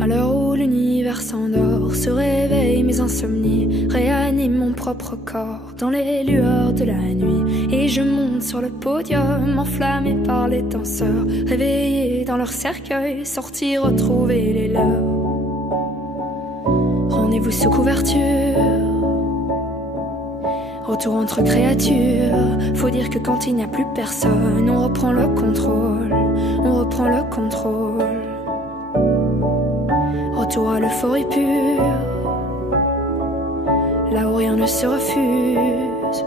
À l'heure où l'univers s'endort, se réveillent mes insomnies, réaniment mon propre corps dans les lueurs de la nuit. Et je monte sur le podium, enflammé par les danseurs, réveillés dans leur cercueil, sortis retrouver les leurs. Rendez-vous sous couverture, retour entre créatures. Faut dire que quand il n'y a plus personne, on reprend le contrôle, on reprend le contrôle. Retour à l'euphorie pure, là où rien ne se refuse.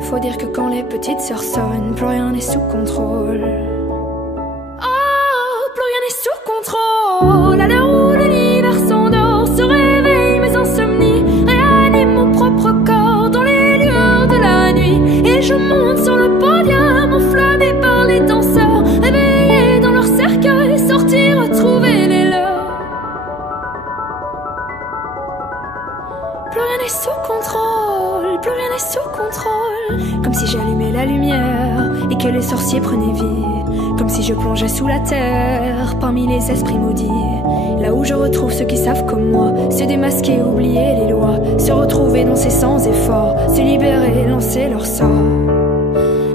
Faut dire que quand les petites sœurs sonnent, plus rien n'est sous contrôle. Oh, plus rien n'est sous contrôle. À l'heure où l'univers s'endort, se réveillent mes insomnies, réaniment mon propre corps dans les lueurs de la nuit. Et je monte sur le podium, enflammé par les danseurs, réveillés dans leur cercueil, sortis retrouver les leurs. Plus rien n'est sous contrôle, plus rien n'est sous contrôle. Comme si j'allumais la lumière et que les sorciers prenaient vie. Comme si je plongeais sous la terre, parmi les esprits maudits. Là où je retrouve ceux qui savent comme moi, se démasquer, oublier les lois, se retrouver danser sans effort, se libérer, lancer leur sort.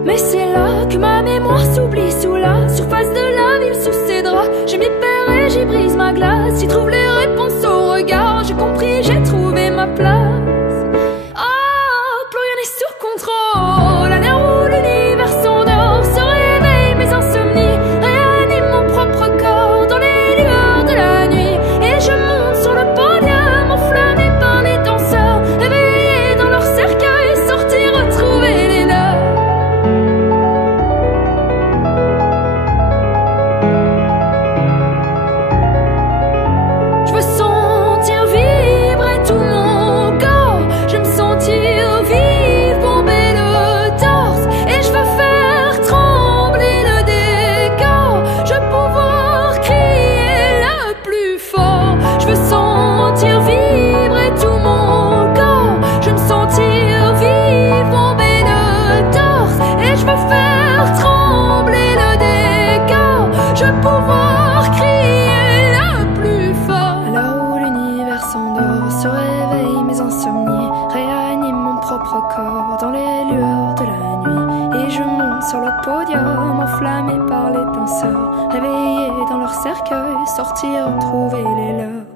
Mais c'est là que ma mémoire s'oublie sous la surface de l'abîme, sous ses draps. Je m'y perds et j'y brise ma glace, j'y trouve les réponses au regard. J'ai compris, j'ai trouvé ma place. Oh, plus rien n'est sous contrôle. À l'heure où l'univers s'endort, se réveillent mes insomnies, réaniment mon propre corps dans les lueurs de la nuit. Et je monte sur le podium, enflammé par les danseurs, réveillés dans leur cercueil, sortis retrouver les leurs. Je veux sentir vibrer tout mon corps, je me sentir vivre, bomber le torse. Et je veux faire trembler le décor, je veux pouvoir crier le plus fort. Je veux sentir vibrer tout mon corps, je veux me sentir vivre, bomber le torse. Et je veux faire trembler le décor, je veux pouvoir crier le plus fort. À l'heure où l'univers s'endort, se réveillent mes insomnies, réaniment mon propre corps dans les lueurs de la nuit. Et je monte sur le podium, enflammé par les danseurs, réveillés dans leur cercueil, sortis retrouver les leurs.